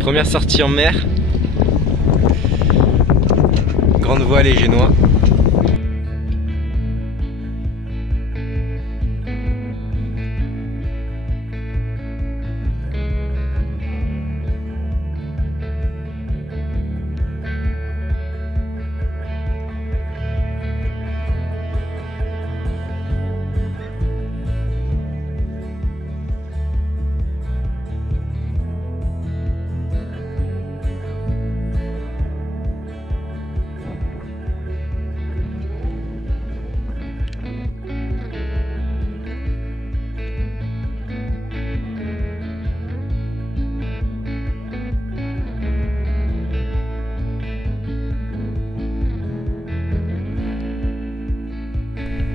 Première sortie en mer. Grande voile et génois.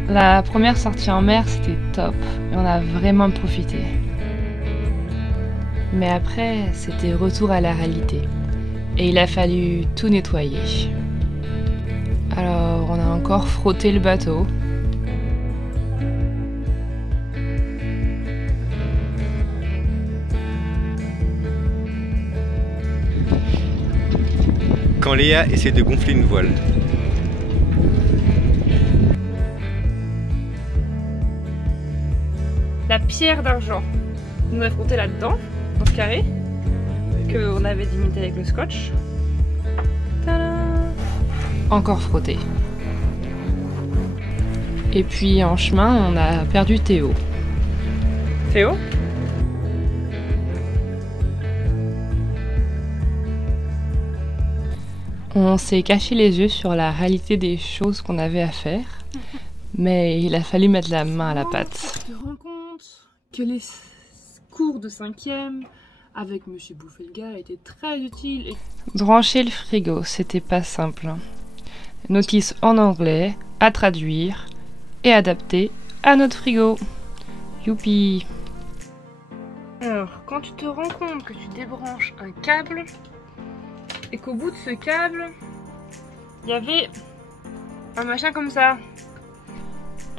La première sortie en mer, c'était top et on a vraiment profité. Mais après, c'était retour à la réalité et il a fallu tout nettoyer. Alors, on a encore frotté le bateau. Quand Léa essaie de gonfler une voile. La pierre d'argent. On a frotté là-dedans, dans ce carré, qu'on avait limité avec le scotch. Tadam! Encore frotté. Et puis en chemin, on a perdu Théo. Théo? On s'est caché les yeux sur la réalité des choses qu'on avait à faire, mais il a fallu mettre la main à la pâte. Tu te rends compte que les cours de 5e avec Monsieur Bouffelga étaient très utiles. Brancher le frigo, c'était pas simple. Notice en anglais, à traduire et adapter à notre frigo. Youpi! Alors, quand tu te rends compte que tu débranches un câble et qu'au bout de ce câble, il y avait un machin comme ça.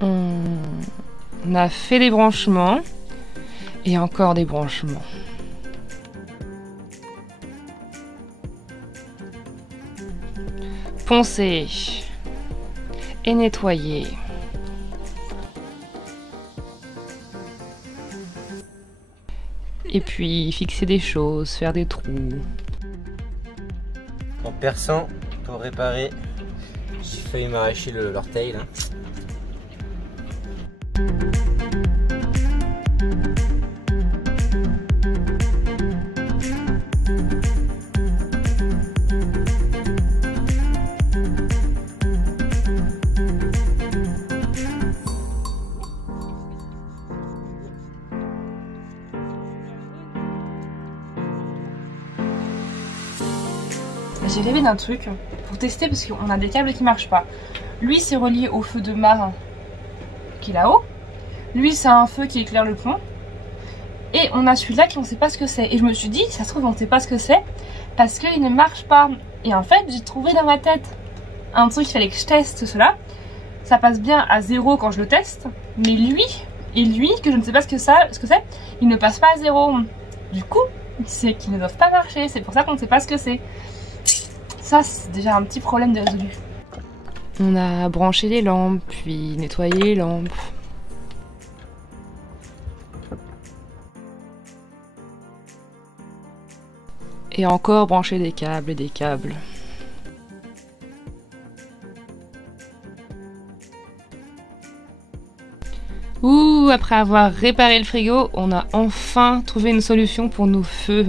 On a fait des branchements et encore des branchements. Poncer et nettoyer. Et puis fixer des choses, faire des trous. En perçant pour réparer, j'ai failli m'arracher l'orteil là. J'ai rêvé d'un truc pour tester parce qu'on a des câbles qui marchent pas. Lui c'est relié au feu de marin qui est là-haut. Lui c'est un feu qui éclaire le pont. Et on a celui-là qui on sait pas ce que c'est. Et je me suis dit, ça se trouve on sait pas ce que c'est parce qu'il ne marche pas. Et en fait j'ai trouvé dans ma tête un truc, il fallait que je teste cela. Ça passe bien à 0 quand je le teste. Mais lui, que je ne sais pas ce que c'est, il ne passe pas à 0. Du coup, c'est qu'ils ne doivent pas marcher. C'est pour ça qu'on ne sait pas ce que c'est. Ça, c'est déjà un petit problème de résolu. On a branché les lampes, puis nettoyé les lampes. Et encore brancher des câbles et des câbles. Ouh, après avoir réparé le frigo, on a enfin trouvé une solution pour nos feux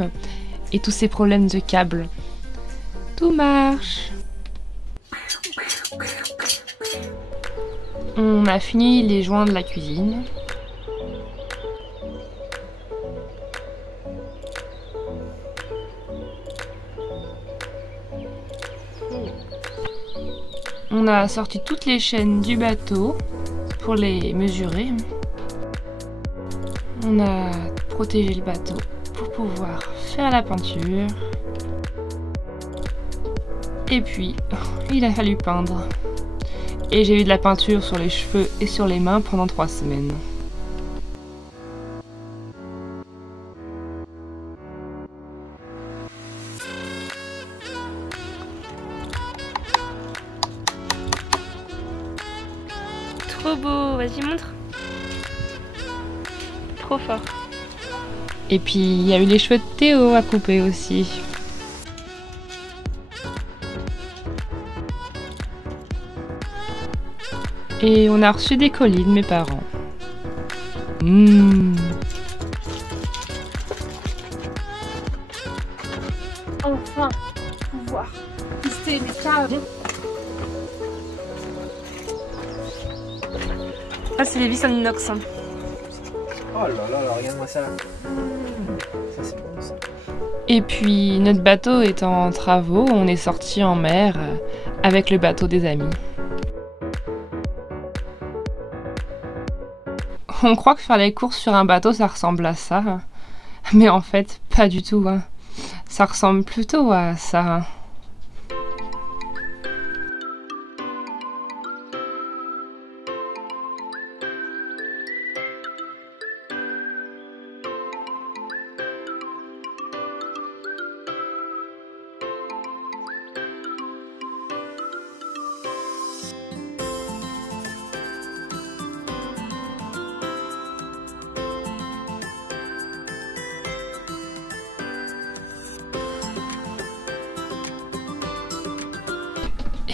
et tous ces problèmes de câbles. Tout marche. On a fini les joints de la cuisine. On a sorti toutes les chaînes du bateau pour les mesurer. On a protégé le bateau pour pouvoir faire la peinture. Et puis, il a fallu peindre. Et j'ai eu de la peinture sur les cheveux et sur les mains pendant 3 semaines. trop beau. Vas-y, montre. Trop fort. Et puis, il y a eu les cheveux de Théo à couper aussi. Et on a reçu des colis de mes parents. Enfin, pouvoir tester les caves. Ah, c'est les vis en inox. Oh là là, regarde-moi ça. Ça c'est bon ça. Et puis, notre bateau est en travaux, on est sorti en mer avec le bateau des amis. On croit que faire les courses sur un bateau, ça ressemble à ça. Mais en fait, pas du tout. Hein. Ça ressemble plutôt à ça.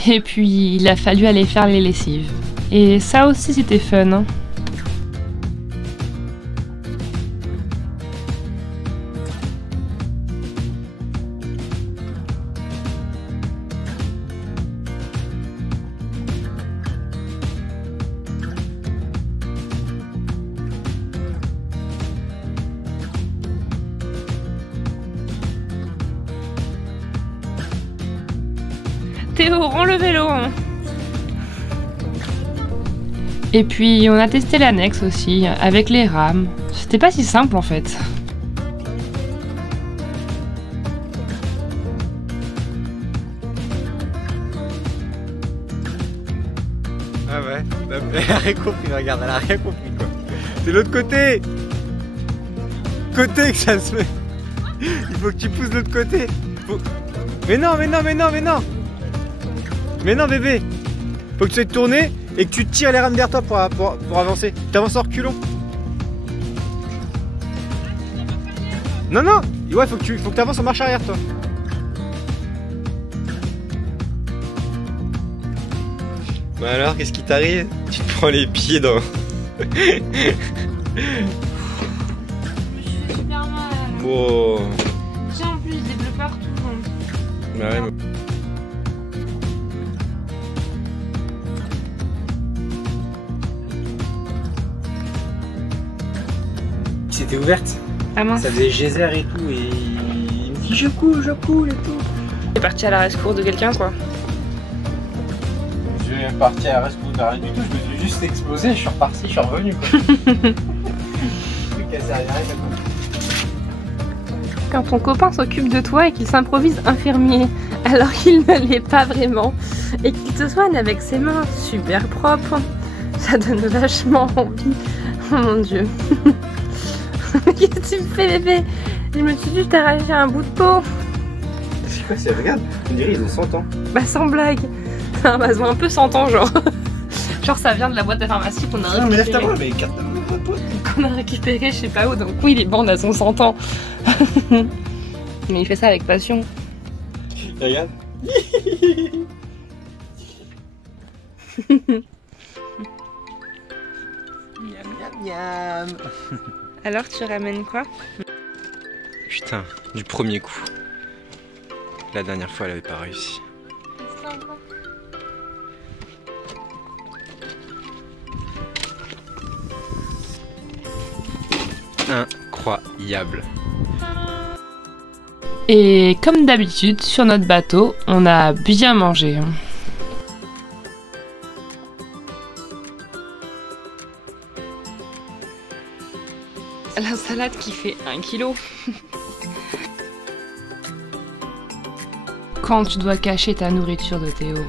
Et puis, il a fallu aller faire les lessives. Et ça aussi, c'était fun. Hein. Théo, rends le vélo. Hein. Et puis on a testé l'annexe aussi, avec les rames. C'était pas si simple en fait. Ah ouais, elle a rien compris, regarde, elle a rien compris quoi. C'est l'autre côté. Côté que ça se met. Il faut que tu pousses de l'autre côté. Mais non. Mais non bébé. Faut que tu sois tourné et que tu tires les rames vers toi pour avancer. Tu avances en reculons. Non. Ouais, faut que tu avances en marche arrière toi. Bah alors, qu'est-ce qui t'arrive? Tu te prends les pieds dans... Je suis super mal. Oh. J'ai en plus des bleus partout. Bah ouais, C'était ouverte. Ah mince. Ça faisait geyser et tout et il me dit je coule et tout. C'est parti à la rescousse de quelqu'un quoi. Je suis parti à la rescousse de rien du tout, je me suis juste explosé, je suis reparti, je suis revenu quoi. Quand ton copain s'occupe de toi et qu'il s'improvise infirmier alors qu'il ne l'est pas vraiment et qu'il te soigne avec ses mains super propres, ça donne vachement envie. Oh mon dieu. Qu'est-ce que tu me fais bébé? Je me suis dit je t'ai arraché un bout de peau. C'est quoi, c'est regarde, on dirait ils ont 100 ans. Bah sans blague. Bah ils ont un peu 100 ans genre. Genre ça vient de la boîte de pharmacie qu'on a récupéré. Non mais lève ta main, mais écarte ta main. Qu'on a récupéré je sais pas où, donc oui les bandes elles ont 100 ans. Mais il fait ça avec passion. Regarde. Miam. Alors tu ramènes quoi? Putain, du premier coup. La dernière fois elle avait pas réussi. Incroyable. Et comme d'habitude sur notre bateau, on a bien mangé. La salade qui fait 1 kilo. Quand tu dois cacher ta nourriture de Théo.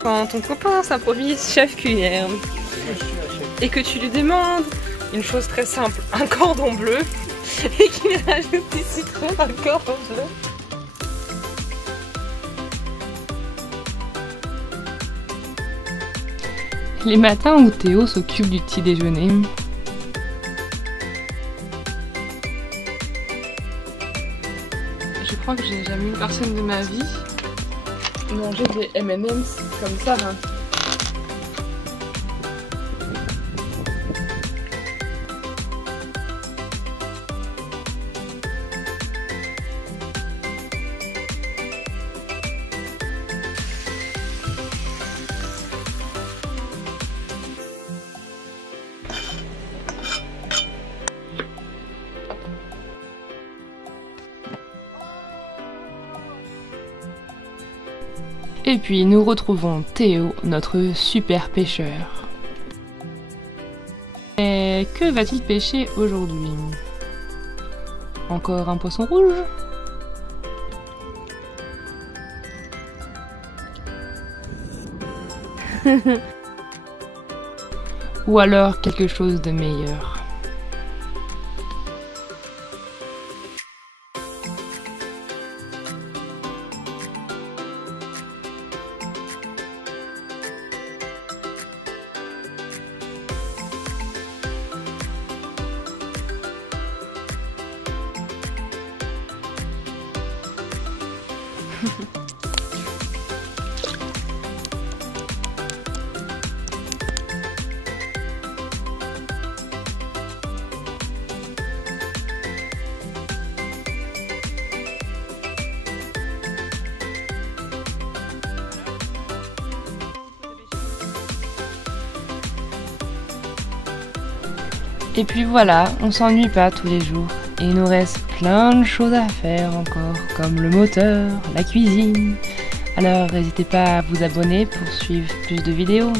Quand ton copain s'improvise chef culinaire et que tu lui demandes une chose très simple, un cordon bleu, et qu'il rajoute des citrons dans le cordon bleu. Les matins où Théo s'occupe du petit déjeuner. Je crois que j'ai jamais vu personne de ma vie manger des M&M's comme ça. Hein. Et puis nous retrouvons Théo, notre super pêcheur. Et que va-t-il pêcher aujourd'hui? Encore un poisson rouge? Ou alors quelque chose de meilleur? Et puis voilà, on s'ennuie pas tous les jours. Et il nous reste plein de choses à faire encore, comme le moteur, la cuisine. Alors n'hésitez pas à vous abonner pour suivre plus de vidéos.